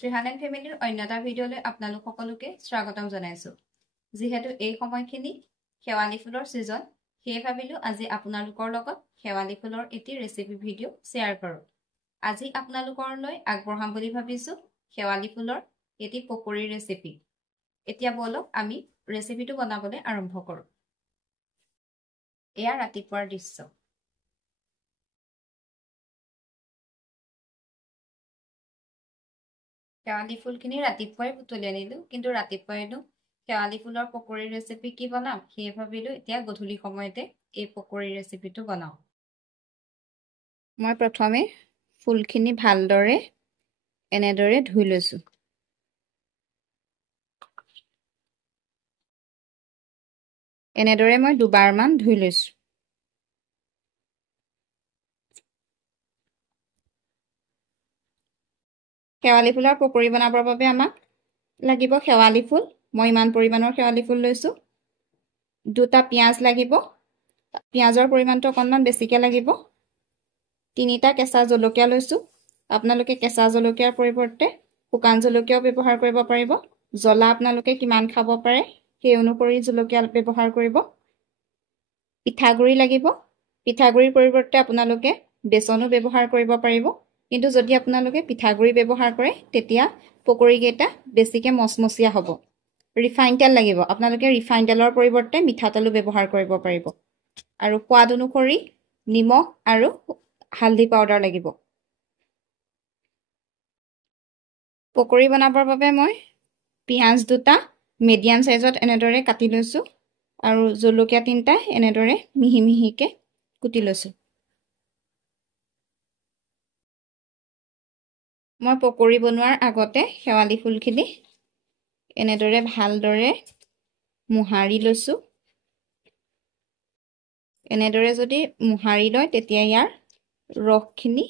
শ্ৰীহানেন ফেমিলিৰ অন্য এটা ভিডিঅ'লৈ আপোনালোক সকলোকে স্বাগতম জনাইছো। যিহেতু এই সময়খিনি শেৱালি ফুলৰ ছিজন, সেয়ে ভাবিলো আজি আপোনালোকৰ লগত শেৱালি ফুলৰ এটি ৰেচিপি ভিডিঅ' শ্বেয়াৰ কৰোঁ। আজি আপোনালোকলৈ আগবঢ়াম বুলি ভাবিছো শেৱালি ফুলৰ এটি পকৰীৰ ৰেচিপি। এতিয়া বলক আমি ৰেচিপিটো বনাবলৈ আৰম্ভ কৰোঁ। এয়া ৰাতিপুৱাৰ দৃশ্য। শেৱালি ফুলখিনি ৰাতিপুৱাই বুটলি আনিলো, কিন্তু ৰাতিপুৱাইনো শেৱালি ফুলৰ পকৰীৰ ৰেচিপি কি বনাম, সেয়ে ভাবিলো এতিয়া গধূলি সময়তে এই পকৰীৰ ৰেচিপিটো বনাওঁ। মই প্ৰথমে ফুলখিনি ভালদৰে এনেদৰে ধুই লৈছো। এনেদৰে মই দুবাৰমান ধুই লৈছো। শেৱালি ফুলৰ পকৰী বনাবৰ বাবে আমাক লাগিব শেৱালি ফুল। মই ইমান পৰিমাণৰ শেৱালি ফুল লৈছো। দুটা পিঁয়াজ লাগিব, পিঁয়াজৰ পৰিমাণটো অকণমান বেছিকৈ লাগিব। 3টা কেঁচা জলকীয়া লৈছো। আপোনালোকে কেঁচা জলকীয়াৰ পৰিৱৰ্তে শুকান জলকীয়াও ব্যৱহাৰ কৰিব পাৰিব। জ্বলা আপোনালোকে কিমান খাব পাৰে সেই অনুসৰি জলকীয়া ব্যৱহাৰ কৰিব। পিঠাগুড়ি লাগিব। পিঠাগুড়িৰ পৰিৱৰ্তে আপোনালোকে বেচনো ব্যৱহাৰ কৰিব পাৰিব। কিন্তু যদি আপোনালোকে পিঠাগুড়ি ব্যৱহাৰ কৰে তেতিয়া পকৰীকেইটা বেছিকৈ মচমচীয়া হ'ব। ৰিফাইন তেল লাগিব। আপোনালোকে ৰিফাইন তেলৰ পৰিৱৰ্তে মিঠাতেলো ব্যৱহাৰ কৰিব পাৰিব। আৰু সোৱাদ অনুসৰি নিমখ আৰু হালধি পাউডাৰ লাগিব। পকৰী বনাবৰ বাবে মই পিঁয়াজ 2টা মিডিয়াম সাইজত এনেদৰে কাটি লৈছো আৰু জলকীয়া 3টা এনেদৰে মিহি মিহিকৈ কুটি লৈছো। মই পকৰী বনোৱাৰ আগতে শেৱালি ফুলখিনি এনেদৰে ভালদৰে মোহাৰি লৈছো। এনেদৰে যদি মোহাৰি লয় তেতিয়া ইয়াৰ ৰসখিনি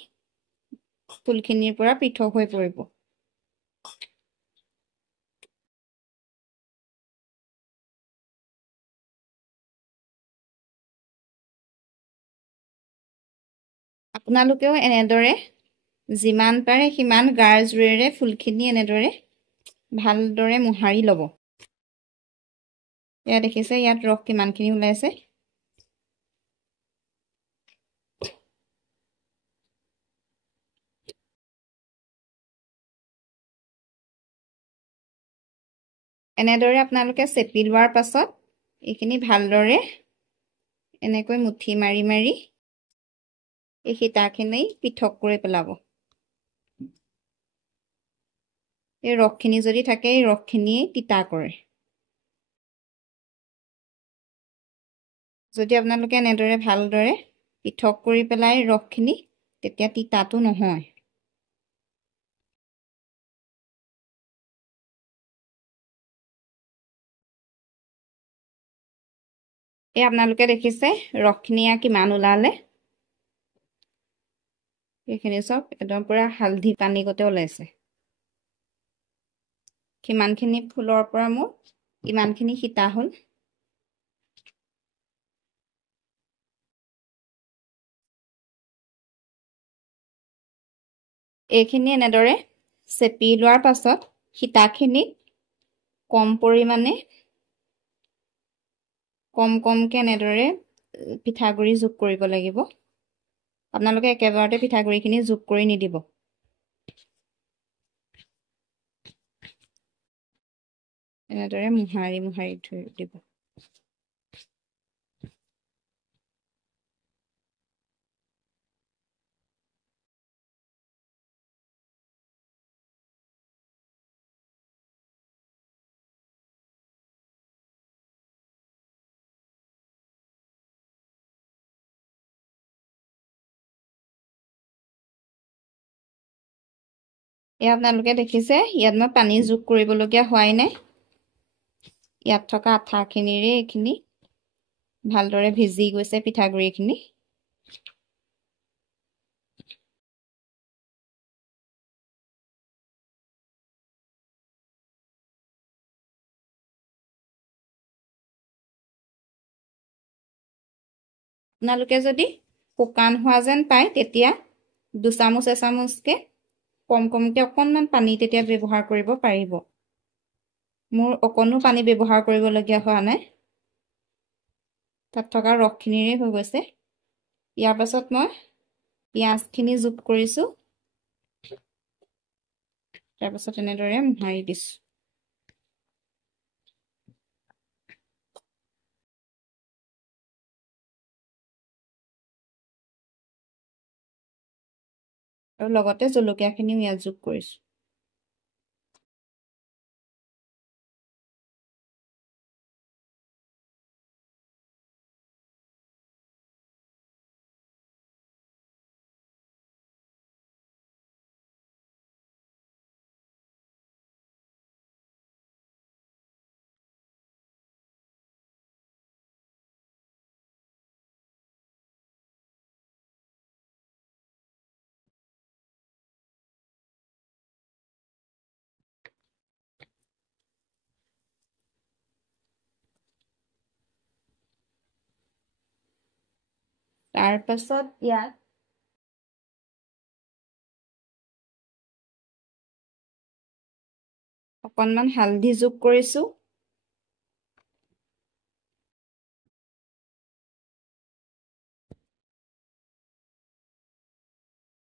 ফুলখিনিৰ পৰা পৃথক হৈ পৰিব। আপোনালোকেও এনেদৰে যিমান পাৰে সিমান গাৰ জোৰেৰে ফুলখিনি এনেদৰে ভালদৰে মোহাৰি ল'ব। এয়া দেখিছে ইয়াত ৰস কিমানখিনি ওলাইছে। এনেদৰে আপোনালোকে চেপি লোৱাৰ পাছত এইখিনি ভালদৰে এনেকৈ মুঠি মাৰি মাৰি এই সীতাখিনি পৃথক কৰি পেলাব। এই ৰসখিনি যদি থাকে এই ৰসখিনিয়ে তিতা কৰে। যদি আপোনালোকে এনেদৰে ভালদৰে পৃথক কৰি পেলাই ৰসখিনি তেতিয়া তিতাটো নহয়। এই আপোনালোকে দেখিছে ৰসখিনি কিমান ওলালে। এইখিনি চব একদম পুৰা হালধি পানী গতে ওলাইছে। কিমানখিনি ফুলৰ পৰা মোৰ ইমানখিনি সীতা হ'ল। এইখিনি এনেদৰে চেপি লোৱাৰ পাছত সীতাখিনি কমকৈ এনেদৰে পিঠাগুড়ি যোগ কৰিব লাগিব। আপোনালোকে একেবাৰতে পিঠাগুড়িখিনি যোগ কৰি নিদিব। এনেদৰে মোহাৰি মোহাৰি থৈ দিব। এয়া আপোনালোকে দেখিছে ইয়াত মই পানী যোগ কৰিবলগীয়া হোৱাই নাই। ইয়াত থকা আঠাখিনিৰে এইখিনি ভালদৰে ভিজি গৈছে পিঠাগুড়িখিনি। আপোনালোকে যদি শুকান হোৱা যেন পায় তেতিয়া 2 চামুচ এচামুচকৈ কম কমকৈ অকণমান পানী তেতিয়া ব্যৱহাৰ কৰিব পাৰিব মোৰ অকণো পানী ব্যৱহাৰ কৰিবলগীয়া হোৱা নাই তাত থকা ৰসখিনিৰে হৈ গৈছে ইয়াৰ পাছত মই পিঁয়াজখিনি যোগ কৰিছোঁ তাৰপাছত এনেদৰে মোহাৰি দিছোঁ আৰু লগতে জলকীয়াখিনিও ইয়াত যোগ কৰিছোঁ তাৰ পাছত ইয়াত অকণমান হালধি যোগ কৰিছোঁ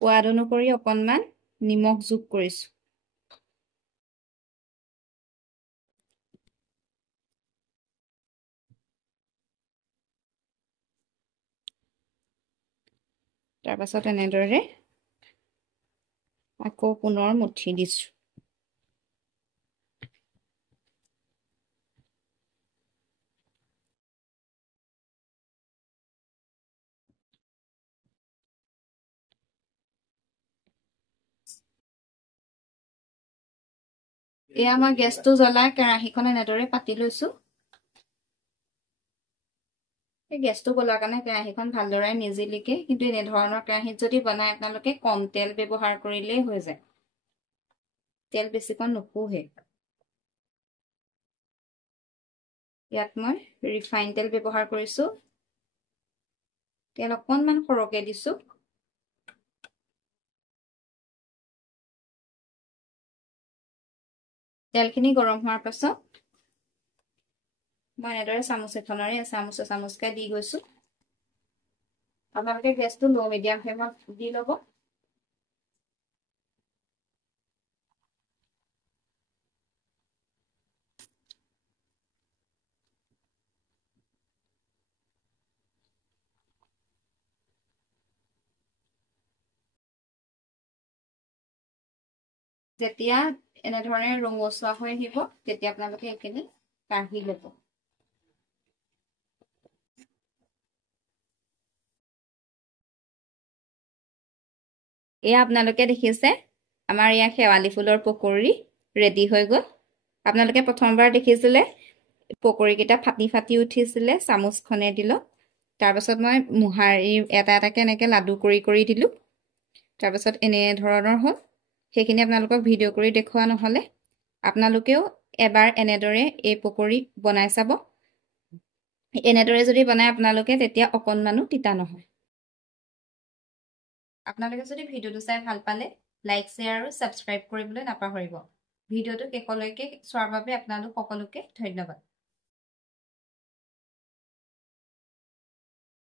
সোৱাদ অনুসৰি অকণমান নিমখ যোগ কৰিছোঁ তাৰ পাছত এনেদৰে আকৌ পুনৰ মুঠি দিছোঁ এয়া মই গেছটো জ্বলাই কেৰাহীখন এনেদৰে পাতি লৈছোঁ এই গেছটো গলাৰ কাৰণে কেৰাহীখন ভালদৰে নিজিলিকে কিন্তু এনেধৰণৰ কেৰাহীত যদি বনাই আপোনালোকে কম তেল ব্যৱহাৰ কৰিলেই হৈ যায় তেল বেছিকৈ নোপোহে ইয়াত মই ৰিফাইন তেল ব্যৱহাৰ কৰিছোঁ তেল অকণমান সৰহকৈ দিছোঁ তেলখিনি গৰম হোৱাৰ পাছত মই এনেদৰে চামুচ এখনেৰে চামুচকে দি গৈছোঁ আপোনালোকে গেছটো ল' মিডিয়াম ফ্লেমত দি ল'ব যেতিয়া এনেধৰণে ৰঙচুৱা হৈ আহিব তেতিয়া আপোনালোকে এইখিনি কাঢ়ি ল'ব এয়া আপোনালোকে দেখিছে আমাৰ ইয়া শেৱালি ফুলৰ পকৰি ৰেডি হৈ গ'ল আপোনালোকে প্ৰথমবাৰ দেখিছিলে পকৰিকেইটা ফাটি ফাটি উঠিছিলে চামুচখনে দিলোঁ তাৰপাছত মই মোহাৰি এটা এটাকৈ এনেকৈ লাডু কৰি কৰি দিলোঁ তাৰপাছত এনেধৰণৰ হ'ল সেইখিনি আপোনালোকক ভিডিঅ' কৰি দেখুওৱা নহ'লে আপোনালোকেও এবাৰ এনেদৰে এই পকৰি বনাই চাব এনেদৰে যদি বনাই আপোনালোকে তেতিয়া অকণমানো তিতা নহয় আপোনালোকে যদি ভিডিঅ'টো চাই ভাল পালে লাইক শ্বেয়াৰ আৰু ছাবস্ক্ৰাইব কৰিবলৈ নাপাহৰিব ভিডিঅ'টো শেষলৈকে চোৱাৰ বাবে আপোনালোক সকলোকে ধন্যবাদ